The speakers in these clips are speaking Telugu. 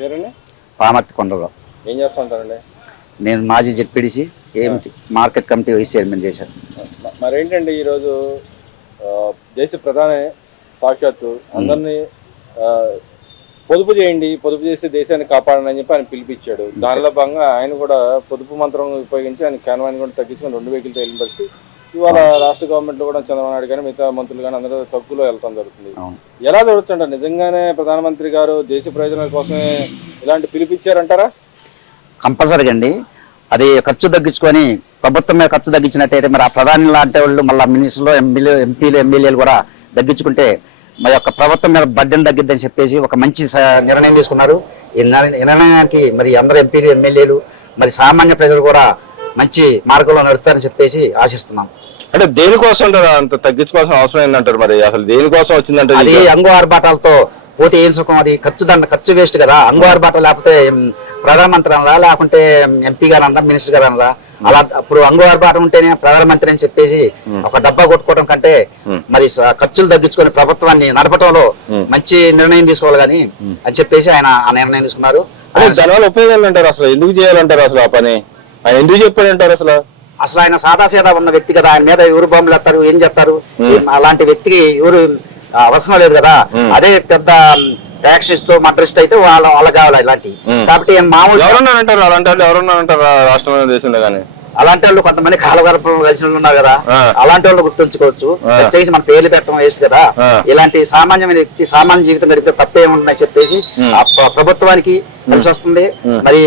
పేరండి? పామర్తి కొండలో. ఏం చేస్తూ ఉంటారండి? నేను మాజీ జెడ్పీడీసీ ఏమిటి మార్కెట్ కమిటీ వైస్ చైర్మన్ చేశాను. మరేంటండి ఈరోజు దేశ ప్రధాని సాక్షాత్తు అందరినీ పొదుపు చేయండి, పొదుపు చేసి దేశాన్ని కాపాడండి అని చెప్పి ఆయన పిలిపించాడు. దానిలో భాగంగా ఆయన కూడా పొదుపు మంత్రం ఉపయోగించి ఆయన క్యాన్వాన్ని కూడా తగ్గించుకొని 2 వెహికల్తో వెళ్ళిన పరిస్థితి. ఇవాళ రాష్ట్ర గవర్నమెంట్ లో కూడా చంద్రబాబు నాయుడు కానీ మిగతా మంత్రులు కానీ అందరూ తక్కువలో వెళ్తాం జరుగుతుంది. ఎలా జరుగుతుంటారు? నిజంగానే ప్రధానమంత్రి గారు దేశ ప్రయోజనాల కోసమే ఇలాంటి పిలిపించారంటారా? కంపల్సరీగా అండి. అది ఖర్చు తగ్గించుకొని ప్రభుత్వం మీద ఖర్చు తగ్గించినట్టయితే మరి ఆ ప్రధాని లాంటి వాళ్ళు మళ్ళీ మినిస్టర్లు ఎంపీలు ఎమ్మెల్యేలు కూడా తగ్గించుకుంటే మరి యొక్క ప్రభుత్వం మీద బడ్డెన్ తగ్గిద్దని చెప్పేసి ఒక మంచి నిర్ణయం తీసుకున్నారు. ఈ నిర్ణయానికి మరి అందరూ ఎంపీలు ఎమ్మెల్యేలు మరి సామాన్య ప్రజలు కూడా మంచి మార్గంలో నడుస్తారని చెప్పేసి ఆశిస్తున్నాం. అంటే దేనికోసం అంత తగ్గించుకోవాల్సిన అవసరం ఏంటంటారు? మరి అసలు దేనికోసం వచ్చిందంటే అది అంగు ఆర్భాటాలతో పోతే ఏం సుఖం? అది ఖర్చు వేస్ట్ కదా. అంగు ఆర్భాటం లేకపోతే ప్రధానమంత్రి అనరా, లేకుంటే ఎంపీ గారు అనరా, మినిస్టర్ గారు అనరా. అలా ఇప్పుడు అంగు ఆర్భాటం ఉంటేనే ప్రధానమంత్రి అని చెప్పేసి ఒక డబ్బా కొట్టుకోవడం కంటే మరి ఖర్చులు తగ్గించుకొని ప్రభుత్వాన్ని నడపడంలో మంచి నిర్ణయం తీసుకోవాలి కానీ అని చెప్పేసి ఆయన ఆ నిర్ణయం తీసుకున్నారు. దానివల్ల ఉపయోగం అంటారు? అసలు ఎందుకు చేయాలంటారు? అసలు ఆ పని ఆయన ఎందుకు చెప్పాడంటారు? అసలు ఆయన సాదాసీదా ఉన్న వ్యక్తి కదా. ఆయన మీద ఎవరు బాంబులు వేస్తారు, ఏం చెప్తారు? అలాంటి వ్యక్తికి ఎవరు అవసరం లేదు కదా. అదే పెద్ద ఫ్యాక్షనిస్ట్ మర్డరిస్ట్ అయితే వాళ్ళ కావాలి ఇలాంటి. కాబట్టి మామూలు ఎవరున్నారంటారు అలాంటి వాళ్ళు? ఎవరున్నారంటారు రాష్ట్రంలో, దేశంలో కానీ? అలాంటి వాళ్ళు కొంతమంది కాలగర్భం కలిసిన వాళ్ళు ఉన్నారు కదా. అలాంటి వాళ్ళు గుర్తుంచుకోవచ్చు. చేసి మన పేర్లు పెట్టడం వేస్ట్ కదా. ఇలాంటి సామాన్యమైన వ్యక్తి సామాన్య జీవితం గడిపితే తప్పేముంటుందని చెప్పేసి ప్రభుత్వానికి కలిసి వస్తుంది. మరి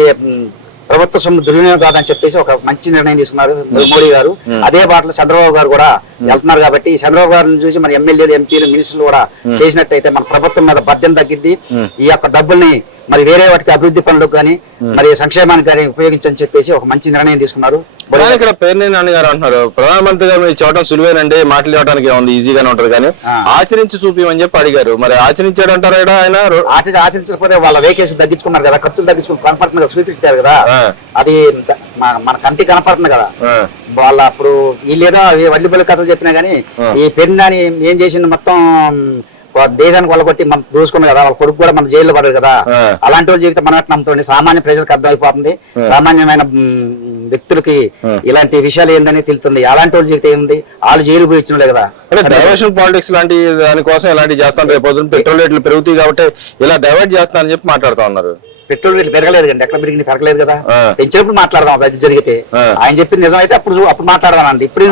ప్రభుత్వ సొమ్ము దుర్వినియోగం కాదని చెప్పేసి ఒక మంచి నిర్ణయం తీసుకున్నారు మోడీ గారు. అదే బాటలో చంద్రబాబు గారు కూడా వెళ్తున్నారు. కాబట్టి చంద్రబాబు గారిని చూసి మన ఎమ్మెల్యేలు ఎంపీలు మినిస్టర్లు కూడా చేసినట్టయితే మన ప్రభుత్వం మీద బడ్డెన్ తగ్గిద్ది. ఈ యొక్క డబ్బుల్ని మరి వేరే వాటికి అభివృద్ధి పనులకు కానీ మరి సంక్షేమానికి కానీ ఉపయోగించని చెప్పేసి ఒక మంచి నిర్ణయం తీసుకున్నారు. ఇక్కడ పేర్నేని నాని గారు అంటున్నారు, ప్రధానమంత్రి గారు మీరు చూడటం సులువేనండి, మాటలు చెప్పడానికి ఏముంది, ఈజీగానే ఉంటారు కానీ ఆచరించి చూపించమని చెప్పి అడిగారు. మరి ఆచరించాడు అంటారా? ఆయన ఆచరించకపోతే వాళ్ళ వేకేసి తగ్గించుకున్నారు కదా, ఖర్చులు తగ్గించుకుని కనపడుతుంది కదా, చూపించారు కదా. అది మన కంటి కనపడుతుంది కదా. వాళ్ళ అప్పుడు వీళ్ళేదో వల్లిబల్లి కథలు చెప్పినా గానీ ఈ పేర్నేని ఏం చేసింది మొత్తం దేశానికి వాళ్ళకొట్టి మనం చూసుకున్నాం కదా. వాళ్ళ కొడుకు కూడా మన జైల్లో పడరు కదా. అలాంటి వాళ్ళ జీవితం మనం నమ్ముతుంది. సామాన్య ప్రజలకు అర్థమైపోతుంది. సామాన్యమైన వ్యక్తులకి ఇలాంటి విషయాలు ఏందని తెలుస్తుంది. అలాంటి వాళ్ళ జీవితం ఏంది? వాళ్ళు జైలు పోయి ఇచ్చినలే కదా. డైవర్షన్ పాలిటిక్స్ లాంటి దానికోసం ఇలాంటివి చేస్తాను. రేపు పెట్రోల్ రేట్లు పెరుగుతాయి కాబట్టి ఇలా డైవర్ట్ చేస్తానని చెప్పి మాట్లాడుతూ ఉన్నారు. పెట్రోల్ రేట్లు పెరగలేదు కండి, ఎక్కడ పెరిగింది? పెరగలేదు కదా. పెంచినప్పుడు మాట్లాడదాం అది జరిగితే. ఆయన చెప్పింది నిజమైతే అప్పుడు మాట్లాడదానండి. ఇప్పుడు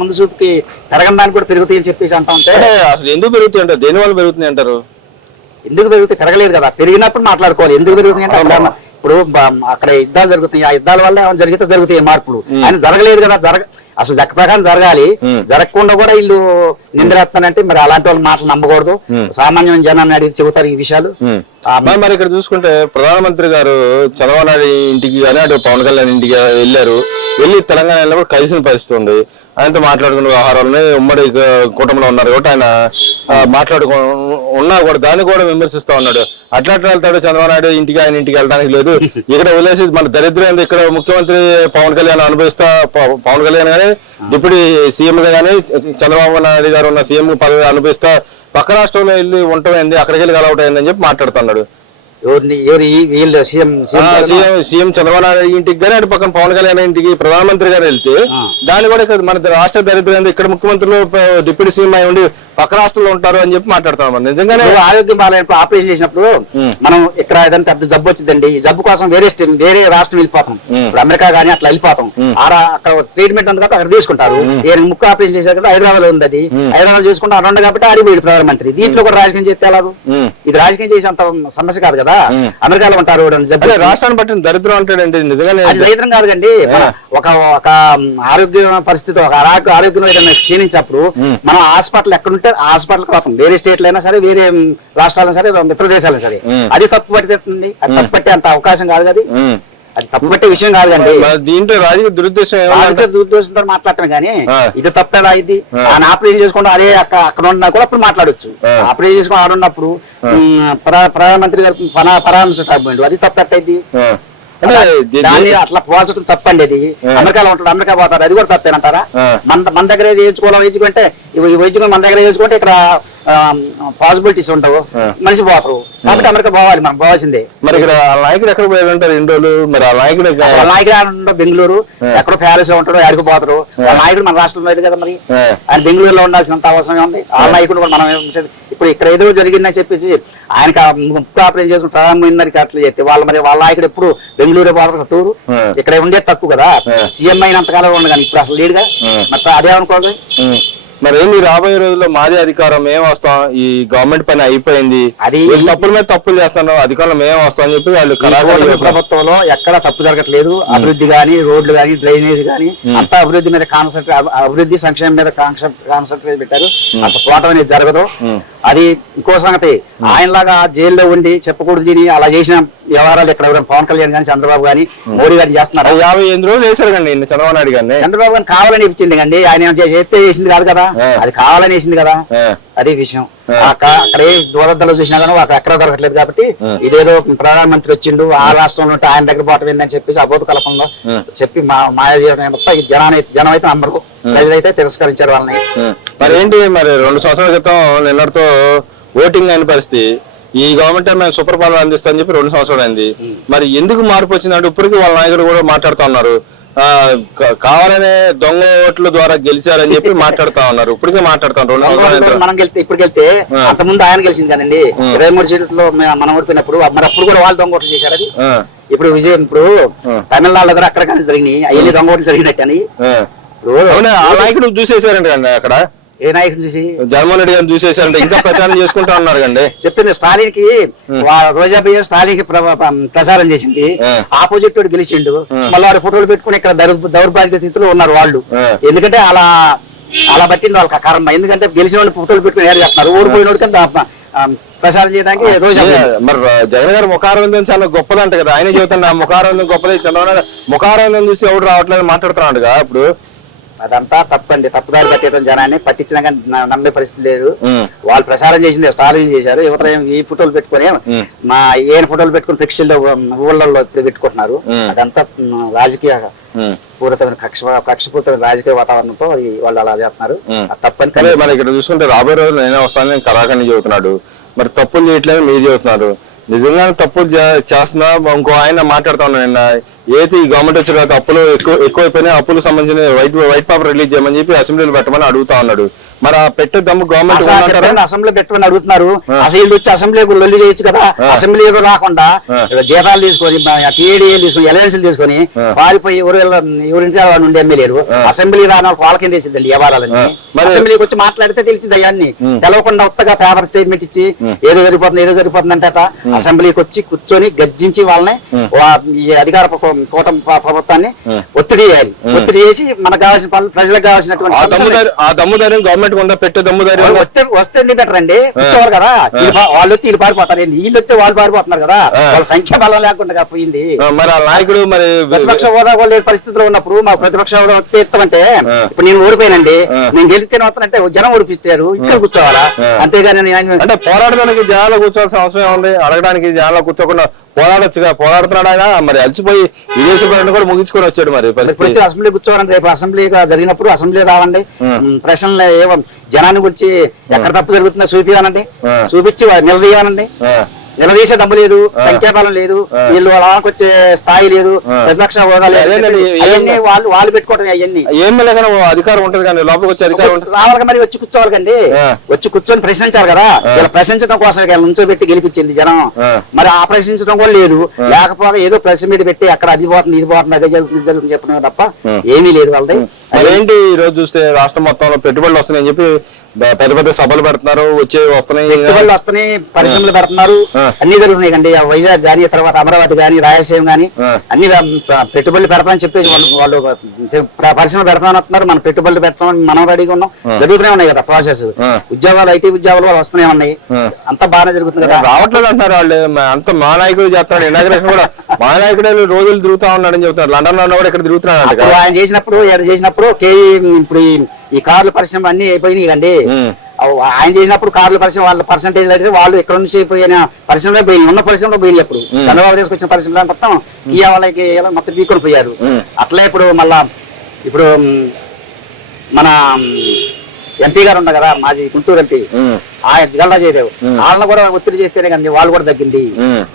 ముందు చూపుకి పెరగని దానికి కూడా పెరుగుతాయి అని చెప్పేసి అంటా ఉంటే అసలు ఎందుకు పెరుగుతాయి అంటారు? దేని వల్ల పెరుగుతుంది అంటారు? ఎందుకు పెరుగుతాయి? పెరగలేదు కదా. పెరిగినప్పుడు మాట్లాడుకోవాలి. ఎందుకు పెరుగుతుంది అంటే ఇప్పుడు అక్కడ యుద్ధాలు జరుగుతున్నాయి. ఆ యుద్ధాల వల్ల జరిగితే జరుగుతాయి మార్పులు. ఆయన జరగలేదు కదా. అసలు లెక్క ప్రకారం జరగాలి. జరగకుండా కూడా వీళ్ళు నిందలేస్తానంటే మరి అలాంటి వాళ్ళ మాటలు నమ్మకూడదు. సామాన్యమైన జనాన్ని అడిగి చెబుతారు ఈ విషయాలు. మరి ఇక్కడ చూసుకుంటే ప్రధానమంత్రి గారు చంద్రబాబు నాయుడు ఇంటికి కానీ అటు పవన్ కళ్యాణ్ ఇంటికి వెళ్ళి తెలంగాణ వెళ్ళినప్పుడు కలిసిన పరిస్థితి ఉంది. ఆయనతో మాట్లాడుకున్న వ్యవహారాలని ఉమ్మడి కుటుంబంలో ఉన్నారు కాబట్టి ఆయన ఉన్నా కూడా దాన్ని కూడా విమర్శిస్తా ఉన్నాడు. అట్లా వెళ్తాడు చంద్రబాబు నాయుడు ఇంటికి, ఆయన ఇంటికి వెళ్ళడానికి లేదు. ఇక్కడ వదిలేసి మన దరిద్రం ఇక్కడ ముఖ్యమంత్రి పవన్ కళ్యాణ్ పవన్ కళ్యాణ్ కానీ డిప్యూటీ సీఎం గా కానీ చంద్రబాబు నాయుడు గారు ఉన్న సీఎం పదవి అనుభవిస్తా పక్క రాష్ట్రంలో వెళ్ళి ఉండటమైంది, అక్కడికి వెళ్ళి కలవటం అయిందని చెప్పి మాట్లాడుతున్నాడు. సీఎం చంద్రబాబు నాయుడు ఇంటికి కానీ అటు పక్కన పవన్ కళ్యాణ్ ఇంటికి ప్రధానమంత్రి గారు వెళ్తే దాన్ని కూడా ఇక్కడ మన రాష్ట్ర దరిద్రం ఇక్కడ ముఖ్యమంత్రులు డిప్యూటీ సీఎం అయి ఉండి పక్క రాష్ట్రంలో ఉంటారు అని చెప్పి మాట్లాడుతున్నాం. నిజంగానే ఆరోగ్యం బాగాలేనప్పుడు ఆపరేషన్ చేసినప్పుడు మనం ఇక్కడ ఏదైనా పెద్ద జబ్బు వచ్చిందండి, ఈ జబ్బు కోసం వేరే రాష్ట్రం వెళ్ళిపోతాం. ఇప్పుడు అమెరికా కానీ అట్లా వెళ్ళిపోతాం. అక్కడ ట్రీట్మెంట్ ఉంది కాబట్టి అక్కడ తీసుకుంటారు. ముక్కు ఆపరేషన్ చేశారు కదా, హైదరాబాద్ లో ఉంది. అది హైదరాబాద్ చేసుకుంటే అక్కడ ఉంది కాబట్టి అడిగిపోయాడు ప్రధానమంత్రి. దీంట్లో కూడా రాజకీయం చేస్తే ఎలాగో? ఇది రాజకీయం చేసేంత సమస్య కాదు కదా. అమెరికాలో ఉంటారు. రాష్ట్రాన్ని బట్టి దరిద్రం అంటాడండి. నిజంగానే అది దరిద్రం కాదండి. ఒక ఆరోగ్య పరిస్థితి ఆరోగ్యం ఏదైనా క్షీణించినప్పుడు మనం హాస్పిటల్ ఎక్కడుంటే హాస్పిటల్కి వస్తాం. వేరే స్టేట్లు అయినా సరే, వేరే రాష్ట్రాలైనా సరే, మిత్ర దేశాలైనా సరే. అది తప్పు పట్టిస్తుంది. అది తప్పు పట్టే అంత అవకాశం కాదు కదా. అది తప్పు పట్టే విషయం కాదు కండి. దీంట్లో రాజకీయ దురుద్దేశంతో మాట్లాడటం కానీ ఇది తప్పేలా ఇది. ఆయన ఆపరేషన్ చేసుకుంటే అదే అక్కడ ఉన్నా కూడా అప్పుడు మాట్లాడొచ్చు. ఆపరేషన్ చేసుకుని ఆడున్నప్పుడు ప్రధానమంత్రి గారు పరామర్శించకపోయిండు, అది తప్పట్టయిద్ది. దాన్ని అట్లా పోల్చడం తప్పండి. అది అమెరికాలో ఉంటాడు, అమెరికా పోతారు, అది కూడా తప్పేనంటారా? మన దగ్గరే చేయించుకోవాలని వేయించుకుంటే మన దగ్గర చేసుకుంటే ఇక్కడ పాసిబిలిటీస్ ఉండవు, మనిషి పోతారు. కాబట్టి అమెరికా పోవాలి, మనం పోవాల్సిందే. మరి ఇక్కడ ఆ నాయకుడు ఎక్కడ పోయాడు అంటారు 2 రోజులు? మరి ఆ నాయకుడు వాళ్ళ నాయకుడు బెంగళూరు ఎక్కడో ప్యాలెస్ లో ఉంటాడు, ఆడికి పోతారు. వాళ్ళ నాయకుడు మన రాష్ట్రంలో లేదు కదా, మరి ఆయన బెంగళూరులో ఉండాల్సినంత అవసరం ఉంది. వాళ్ళ నాయకుడు కూడా మనం ఇప్పుడు ఇక్కడ ఏదో జరిగిందని చెప్పేసి ఆయనకి ముక్కు ఆపరేషన్ చేసుకుని ప్రధానమంత్రికి అట్లా చెప్తే వాళ్ళ నాయకుడు ఎప్పుడు బెంగళూరు పోతారు టూరు. ఇక్కడ ఉండేది తక్కువ కదా, సీఎం అయినంతకాలం ఉండదు కానీ ఇప్పుడు అసలు లేడుగా, మొత్తం అదే అనుకోండి. మరి ఏంది రాబోయే రోజుల్లో మాదే అధికారం మేము వస్తాం, ఈ గవర్నమెంట్ పని అయిపోయింది, అది తప్పుల మీద తప్పులు చేస్తాను, అధికారం మేము వస్తాం అని చెప్పి వాళ్ళు ప్రభుత్వంలో ఎక్కడ తప్పు జరగట్లేదు. అభివృద్ధి గాని, రోడ్లు గాని, డ్రైనేజ్ గాని అంతా అభివృద్ధి మీద అభివృద్ధి సంక్షేమం మీద కాన్సన్ట్రేట్ పెట్టారు. అసలు పోవటం అనేది జరగదు. అది ఇంకో సంగతి, ఆయనలాగా జైల్లో ఉండి చెప్పకూడదు దీని అలా చేసిన వ్యవహారాలు ఇక్కడ పవన్ కళ్యాణ్ గాని, చంద్రబాబు గాని, మోడీ గారిని చేస్తున్నారు. 58 రోజులు వేశారు కండి చంద్రబాబు నాయుడు గారిని. చంద్రబాబు గారిని కావాలని ఇచ్చింది కండి, ఆయన చేస్తే చేసింది కాదు కదా, అది కావాలని వేసింది కదా, అది విషయం. అక్కడ ఏ దూరద్దలో చూసినా కానీ అక్కడ ఎక్కడ దొరకట్లేదు. కాబట్టి ఇదేదో ప్రధానమంత్రి వచ్చిండు ఆ రాష్ట్రంలో ఉంటే ఆయన దగ్గర పోవటం ఏందని చెప్పేసి అబోధ కల్పనలో చెప్పి మాయ చేయడం తప్ప జనం అయితే నమ్మరు, ప్రజలైతే తిరస్కరించారు వాళ్ళని. మరి ఏంటి మరి 2 సంవత్సరాల క్రితం నిన్నటితో ఓటింగ్ అయిన పరిస్థితి, ఈ గవర్నమెంట్ మేము సూపర్ పాలన అందిస్తా అని చెప్పి 2 సంవత్సరాలు అయింది. మరి ఎందుకు మార్పు వచ్చిందంటే ఇప్పటికీ వాళ్ళ నాయకులు కూడా మాట్లాడుతూ ఉన్నారు, కావాలనే దొంగ ఓట్ల ద్వారా గెలిచారని చెప్పి మాట్లాడుతా ఉన్నారు. ఇప్పటికే మాట్లాడుతాం. మనం గెలిస్తే ఇప్పుడు గెలిస్తే అంత ముందు ఆయన గెలిచింది కదండి 23 సీట్లలో మనం ఓడిపోయినప్పుడు. మరి అప్పుడు కూడా వాళ్ళు దొంగ ఓట్లు చేశారు. అది ఇప్పుడు విజయం ఇప్పుడు తమిళనాడు దగ్గర అక్కడ కానీ జరిగినాయి, అవన్నీ దొంగ ఓట్లు జరిగినట్టు అని ఆ నాయకుడు చూసేసారండి అండి. అక్కడ ఏ నాయకుడు చూసి జగన్మోహన్ రెడ్డి గారిని చూసేసారంటే ఇంకా ప్రచారం చేసుకుంటా ఉన్నారు కండి. చెప్పింది స్టాలిన్ కి రోజా బియ్యం స్టాలిన్ కి ప్రచారం చేసింది, ఆపోజిట్ వాడు గెలిచిండు. మళ్ళీ వాడు ఫోటోలు పెట్టుకుని ఇక్కడ దౌర్భాగ్య స్థితిలో ఉన్నారు వాళ్ళు. ఎందుకంటే అలా పట్టింది వాళ్ళకి కర్మ. ఎందుకంటే గెలిచిన వాళ్ళు ఫోటోలు పెట్టుకుని ఏడు చేస్తున్నారు, ఓడిపోయినోడు కింద ప్రచారం చేయడానికి రోజా. మరి జగన్ గారు ముఖారవిందం చాలా గొప్పదంట కదా, ఆయనే చెబుతాడు ముఖారవిందం గొప్పది, చంద్రబాబు నాయుడు ముఖారవిందం చూసి ఎవడు రావట్లేదు మాట్లాడుతున్నాడు కదా. ఇప్పుడు అదంతా తప్పండి, తప్పుదారి పట్టేయడం జనాన్ని పట్టించినా కానీ నమ్మే పరిస్థితి లేదు. వాళ్ళు ప్రచారం చేసింది స్టాలిన్ చేశారు, యువత ఈ ఫోటోలు పెట్టుకుని ఏం ఫోటోలు పెట్టుకుని ఫ్లెక్సీల్లో ఊళ్ళల్లో ఇప్పుడు పెట్టుకుంటున్నారు. అదంతా రాజకీయ పూరితమైన కక్షపూరితమైన రాజకీయ వాతావరణంతో వాళ్ళు అలా చేస్తున్నారు. తప్పని మరి ఇక్కడ చూసుకుంటే రాబోయే రోజులు నేనే వస్తాను నేను కరాకని చెబుతున్నాడు, మరి తప్పులు చేయట్లేదు మీరు చెబుతున్నారు. నిజంగానే తప్పులు చేస్తున్నా. ఇంకో ఆయన మాట్లాడుతా ఉన్నాను నిన్న, ఏది ఈ గవర్నమెంట్ వచ్చిన తర్వాత అప్పులు ఎక్కువైపోయినాయి, అప్పులకు సంబంధించిన వైట్ పేపర్ రిలీజ్ చేయమని చెప్పి అసెంబ్లీలో పెట్టమని అడుగుతా ఉన్నాడు. మరి ఆ పెట్టే దమ్ము గవర్నమెంట్ అసెంబ్లీ పెట్టమని అడుగుతున్నారు. అసలు వీళ్ళు వచ్చి అసెంబ్లీ లొల్లి చేయొచ్చు కదా, అసెంబ్లీ రాకుండా జీతాలు తీసుకొని టీఏడీఏలు తీసుకొని ఎలయన్సీలు తీసుకొని పారిపోయి ఎవరింటి నుండి ఎమ్మెల్యేలు అసెంబ్లీ రాని వాళ్ళకేం తెలిసిందండి వ్యవహారాలని. అసెంబ్లీకి వచ్చి మాట్లాడితే తెలిసింది అయ్యాన్ని, తెలవకుండా కొత్తగా పేపర్ స్టేట్మెంట్ ఇచ్చి ఏదో సరిపోతుంది అంటే అసెంబ్లీకి వచ్చి కూర్చొని గర్జించి వాళ్ళని ఈ అధికార కూటమి ప్రభుత్వాన్ని ఒత్తిడి చేయాలి. ఒత్తిడి చేసి మనకు కావాల్సిన పనులు ప్రజలకు కావాల్సినటువంటి పెట్టే దమ్ముదారి వస్తే బెటర్ అండి. కూర్చోవాలి కదా, వాళ్ళు వచ్చి వీళ్ళు పారిపోతారు, వీళ్ళు వస్తే వాళ్ళు పారిపోతున్నారు కదా, వాళ్ళ సంఖ్య బలం లేకుండా పోయింది. మరి ఆ నాయకుడు మరి ప్రతిపక్ష హోదా లేని పరిస్థితిలో ఉన్నప్పుడు మాకు ప్రతిపక్ష హోదా వస్తే ఇస్తామంటే ఇప్పుడు నేను ఓడిపోయానండి, నేను గెలిస్తేనే వస్తానంటే జనం ఓడిపిస్తారు, ఇక్కడ కూర్చోవాలా? అంతేగాని అంటే పోరాడడానికి జనాలు కూర్చోవాల్సిన అవసరం ఉంది, అడగడానికి జనాలు కూర్చోకుండా పోరాడొచ్చుగా. పోరాడుతున్నాడు ఆయన, మరి అలసిపోయి విదేశీ పర్యటన కూడా ముగించుకొని వచ్చాడు. మరి పరిస్థితి అసెంబ్లీ కూర్చోవాలంటే రేపు అసెంబ్లీగా జరిగినప్పుడు అసెంబ్లీ రావండి, ప్రశ్నలు ఏమో జనాన్ని గురించి ఎక్కడ తప్పు జరుగుతుందో చూపించాలండి, చూపించి నిలదీయాలండి. నిలదీసే దమ్ము లేదు, సంఖ్యాబలం లేదు, వీళ్ళు వాళ్ళకి వచ్చే స్థాయి లేదు, ప్రతిపక్ష హోదా లేదు, వాళ్ళు పెట్టుకోవడం అవన్నీ అధికారం ఉంటుంది కానీ లోపలికి వచ్చే అధికారం రావాలి. మరి వచ్చి కూర్చోవాలి కండి, వచ్చి కూర్చొని ప్రశ్నించాలి కదా. ఇలా ప్రశ్నించడం కోసం నుంచోబెట్టి గెలిపించింది జనం. మరి ఆ ప్రశ్నించడం కూడా లేదు, లేకపోతే ఏదో ప్రెస్ మీట్ పెట్టి అక్కడ అది పోతుంది ఇది పోతుంది అదే జరుగుతుంది చెప్పడం తప్ప ఏమీ లేదు వాళ్ళది. అదేంటి ఈ రోజు చూస్తే రాష్ట్రం మొత్తంలో పెట్టుబడులు వస్తున్నాయని చెప్పి పెద్ద పెద్ద సభలు పెడుతున్నారు, పెట్టుబడులు వస్తున్నాయి, పరిశ్రమలు పెడుతున్నారు, అన్ని జరుగుతున్నాయి కండి. వైజాగ్ గానీ, తర్వాత అమరావతి గానీ, రాయలసీమ గానీ అన్ని పెట్టుబడులు పెడతామని చెప్పేసి వాళ్ళు పరిశ్రమలు పెడతామని మన పెట్టుబడులు పెట్టడం మనం రెడీగా ఉన్నాం. జరుగుతూనే ఉన్నాయి కదా ప్రాసెస్. ఉద్యోగాలు ఐటీ ఉద్యోగాలు వాళ్ళు వస్తూనే ఉన్నాయి, అంతా బాగానే జరుగుతుంది కదా. రావట్లేదు అంటారు వాళ్ళు, అంత మా నాయకుడు చేస్తున్నాడు. ఇనాగ్రేషన్ కూడా మా నాయకుడు రోజులు తిరుగుతా ఉన్నాడని చెప్తున్నారు. లండన్ లో కూడా ఇక్కడ తిరుగుతున్నాడు. ఆయన చేసినప్పుడు ఇప్పుడు ఈ కార్ల పరిశ్రమ అన్ని అయిపోయినాయి కండి. ఆయన చేసినప్పుడు కార్ల పరిశ్రమ వాళ్ళ పర్సంటేజ్ అయితే వాళ్ళు ఎక్కడ నుంచి పోయిన పరిశ్రమలో పోయినాయి, ఉన్న పరిశ్రమలో పోయినాయి. అప్పుడు చంద్రబాబు తీసుకొచ్చిన పరిశ్రమలో మొత్తం కియా వాళ్ళకి మొత్తం పీకొని పోయారు. అట్లా ఇప్పుడు మళ్ళా ఇప్పుడు మన ఎంపీ గారు ఉన్నారు కదా మాజీ గుంటూరు ఎంపీ ఆయన గల్లా జయదేవ్ వాళ్ళని కూడా ఒత్తిడి చేస్తేనే కానీ వాళ్ళు కూడా తగ్గింది.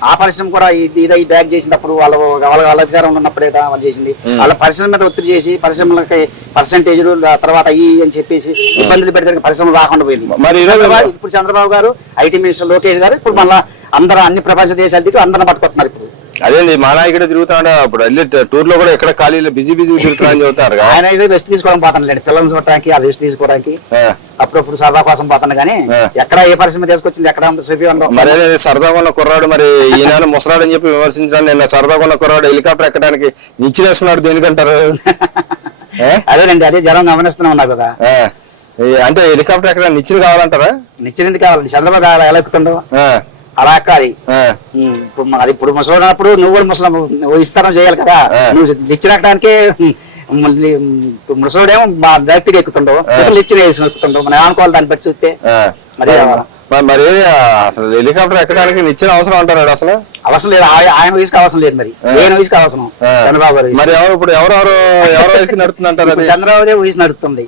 ఆ పరిశ్రమ కూడా ఇదే బ్యాక్ చేసినప్పుడు వాళ్ళ అధికారంలో ఉన్నప్పుడే వాళ్ళు చేసింది. వాళ్ళ పరిశ్రమ మీద ఒత్తిడి చేసి పరిశ్రమలకి పర్సెంటేజ్లు తర్వాత అయ్యి అని చెప్పేసి ఇబ్బందులు పెడితే పరిశ్రమ రాకుండా పోయింది. మరి ఇప్పుడు చంద్రబాబు గారు ఐటీ మినిస్టర్ లోకేష్ గారు ఇప్పుడు మళ్ళీ అందరూ అన్ని ప్రపంచ దేశాలు తిరిగి అందరిని పట్టుకుంటున్నారు. ఇప్పుడు అదేంది మా నాయకుడే తిరుగుతాడు, అప్పుడు వెళ్ళి టూర్ లో కూడా ఎక్కడ ఖాళీలో బిజీ తిరుగుతున్నా అని చెబుతారు. ఆయన రెస్ట్ తీసుకోవడం పోతాను లేండి, పిల్లల్ని చూడటానికి ఆ రెస్ట్ తీసుకోవడానికి అప్పుడప్పుడు సరదా కోసం పోతాను కానీ ఎక్కడ ఏ పరిశ్రమ తీసుకొచ్చింది ఎక్కడ అంత స్విఫీ ఉండవు. మరి సరదాగా ఉన్న కుర్రాడు మరి ఈయన ముసరాడు అని చెప్పి విమర్శించడానికి నిన్న సరదాగా ఉన్న కుర్రాడు హెలికాప్టర్ ఎక్కడానికి నిచ్చినేస్తున్నాడు దేనికంటారు? అదేనండి అదే జనం గమనిస్తూనే ఉన్నారు కదా. అంటే హెలికాప్టర్ ఎక్కడ నిచ్చిన కావాలంటారా? నిచ్చిన ఎందుకు కావాలండి, చంద్రబాబు ఎలా ఎక్కుతుండవు అలా ఎక్కాలి. ఇప్పుడు ముసలినప్పుడు నువ్వు కూడా ముసలి విస్తరణ చేయాలి కదా, నువ్వు నిచ్చినక్కడానికే ముసలుడేమో డైరెక్ట్ గా ఎక్కుతుండవు, నిచ్చిన వేసి ఎక్కుతుండవు. మనం అనుకోవాలి దాన్ని బట్టి చూస్తే. మరి అసలు హెలికాప్టర్ ఎక్కడానికి నిచ్చిన అవసరం అంటారు? అసలు అవసరం లేదు, ఆయన వయసుకి అవసరం లేదు. మరి నేను వయసుకి అవసరం చంద్రబాబు గారు. మరి ఇప్పుడు ఎవరు వయసుకి నడుతుంది అంటారు? చంద్రబాబు వయసు నడుస్తుంది,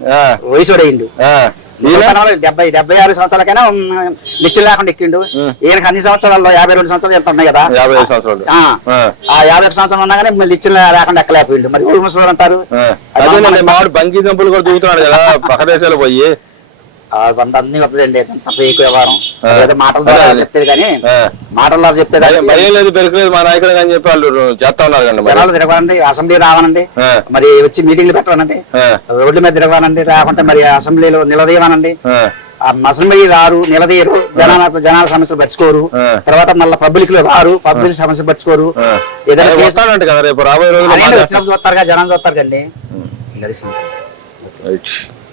వయసు అయ్యిండు 76 సంవత్సరాలకైనా నిశ్చయం లేకుండా ఎక్కిండు. ఈయనకి అన్ని సంవత్సరాల్లో 52 సంవత్సరాలు ఎంత ఉన్నాయి కదా, 55 సంవత్సరాలు. ఆ 51 సంవత్సరాలు ఉన్నా కానీ నిశ్చయం లేకుండా ఎక్కలేకపోయిండు. మరి ఊరు ముసలు అంటారు. అదే మామిడి బంకీ దంపులు కూడా దూకుతున్నాడు కదా పక్క దేశాలు పోయి. అన్ని వద్దండి ఫేక్ వ్యవహారం, మాటల ద్వారా చెప్పేది కానీ మాటల ద్వారా చెప్పేది భయం లేదు పెరగలేదు మా నాయకుడు అని చెప్పి వాళ్ళు చేస్తా ఉన్నారు కండి. జనాలు తిరగవానండి, అసెంబ్లీ రావానండి, మరి వచ్చి మీటింగ్లు పెట్టవానండి, రోడ్ల మీద తిరగవానండి, రాకుంటే మరి అసెంబ్లీలో నిలదీయవానండి. అసెంబ్లీ రారు, నిలదీయరు, జనాల సమస్యలు పట్టుకోరు, తర్వాత మళ్ళీ పబ్లిక్ లో రారు, పబ్లిక్ సమస్యలు పట్టుకోరు. ఏదైనా కదా రేపు రాబోయే రోజులు చూస్తారు కదా, జనాలు చూస్తారు కండి.